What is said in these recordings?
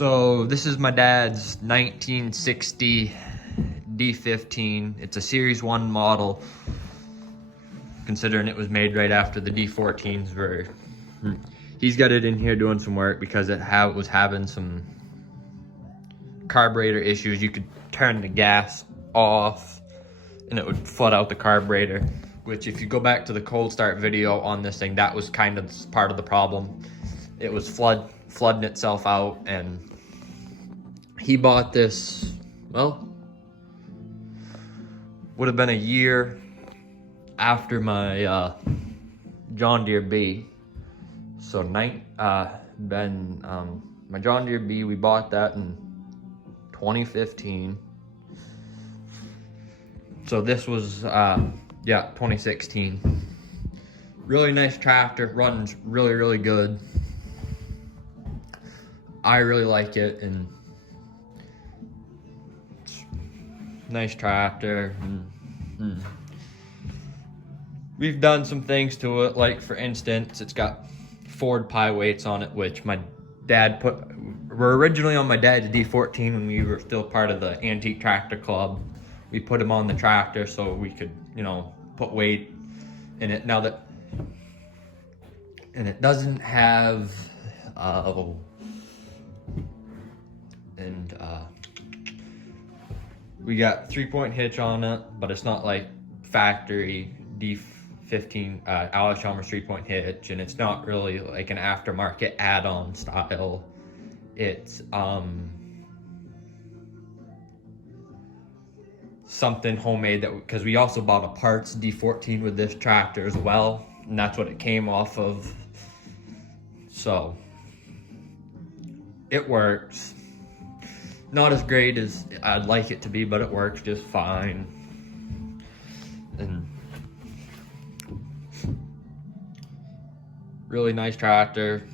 So this is my dad's 1960 D15. It's a Series 1 model, considering it was made right after the D14s were. He's got it in here doing some work because it was having some carburetor issues. You could turn the gas off and it would flood out the carburetor, which if you go back to the cold start video on this thing, that was kind of part of the problem. It was flooding itself out, and he bought this, well, would have been a year after my John Deere B. So my John Deere B, we bought that in 2015. So this was 2016. Really nice tractor, runs really good. I really like it, and it's nice tractor. We've done some things to it, like for instance, it's got Ford pie weights on it, which my dad were originally on my dad's D14 when we were still part of the Antique Tractor Club. We put them on the tractor so we could, put weight in it. And it doesn't have, we got 3-point hitch on it, but it's not like factory D15 Allis-Chalmers 3-point hitch, and it's not really like an aftermarket add-on style. It's something homemade, that because we also bought a parts D14 with this tractor as well, and that's what it came off of. So it works. Not as great as I'd like it to be, but it works just fine. And really nice tractor.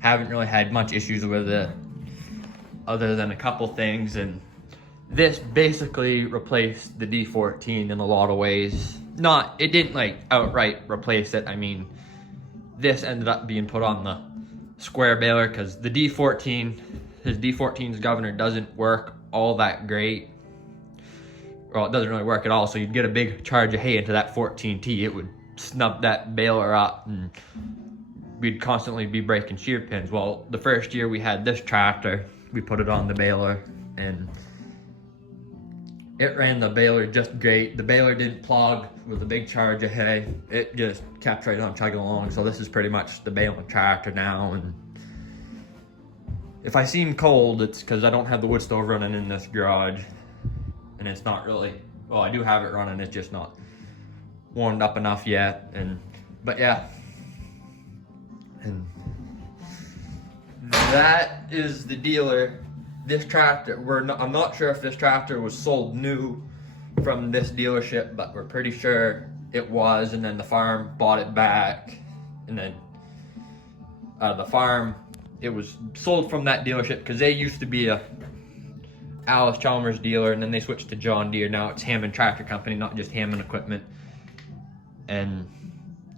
Haven't really had much issues with it other than a couple things, and this basically replaced the D14 in a lot of ways. It didn't like outright replace it. I mean, this ended up being put on the square baler because the D14, his D14's governor doesn't work all that great. Well, it doesn't really work at all, so you'd get a big charge of hay into that 14T. It would snub that baler up, and we'd constantly be breaking shear pins. Well, the first year we had this tractor, we put it on the baler, and it ran the baler just great. The baler didn't plug with a big charge of hay. It just kept right on chugging along. So this is pretty much the baling tractor now. And if I seem cold, it's because I don't have the wood stove running in this garage. And it's not really, well, I do have it running, it's just not warmed up enough yet. But yeah. And that is the dealer. This tractor, I'm not sure if this tractor was sold new from this dealership, but we're pretty sure it was, and then the farm bought it back, and then the farm, it was sold from that dealership because they used to be a Allis-Chalmers dealer, and then they switched to John Deere. Now it's Hammond Tractor Company, not just Hammond Equipment. And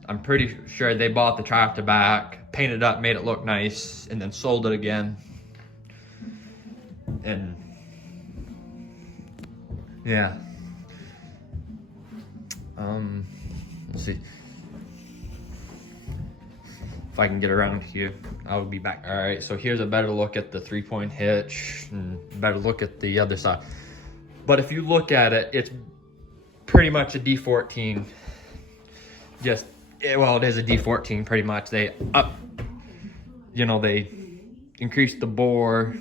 I'm pretty sure they bought the tractor back, painted it up, made it look nice, and then sold it again. And yeah, let's see if I can get around here. I'll be back. All right, so here's a better look at the 3-point hitch and better look at the other side. But if you look at it, it's pretty much a D14. It is a D14 pretty much. They they increased the bore,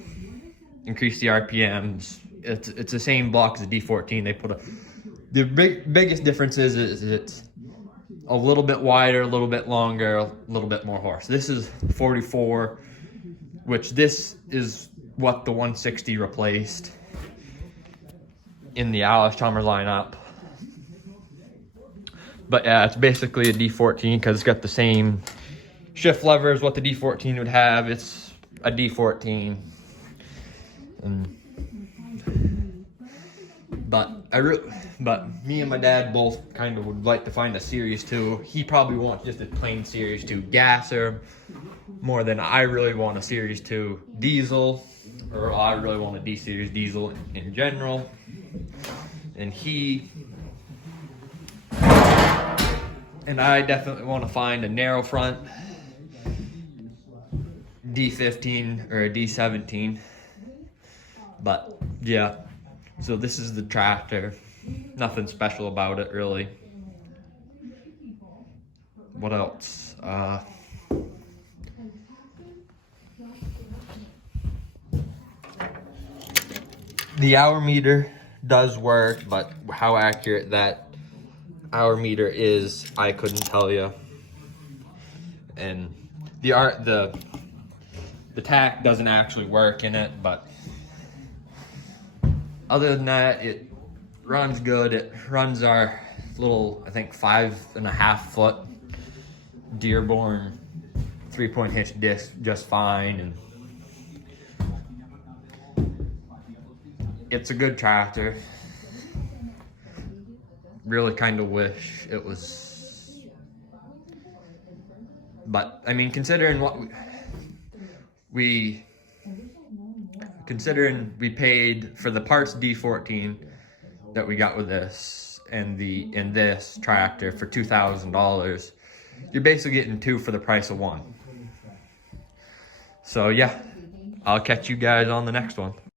increase the RPMs. It's the same block as the D14. They put the biggest difference is it's a little bit wider, a little bit longer, a little bit more horse. This is 44, which this is what the 160 replaced in the Allis-Chalmers lineup. But yeah, it's basically a D14 because it's got the same shift lever as what the D14 would have. It's a D14. But me and my dad both kind of would like to find a Series 2. He probably wants just a plain Series 2 gasser, more than I really want a Series 2 diesel, or I really want a D Series diesel in general. And I definitely want to find a narrow front D15 or a D17. But yeah, so this is the tractor. Nothing special about it really. What else? The hour meter does work, but how accurate that hour meter is, I couldn't tell you. And the tack doesn't actually work in it, but other than that, it runs good. It runs our little, I think 5.5 foot Dearborn 3-point hitch disc just fine, and it's a good tractor. Really kind of wish it was, but I mean, considering what we paid for the parts D14 that we got with this and in this tractor for $2,000, you're basically getting two for the price of one. So yeah, I'll catch you guys on the next one.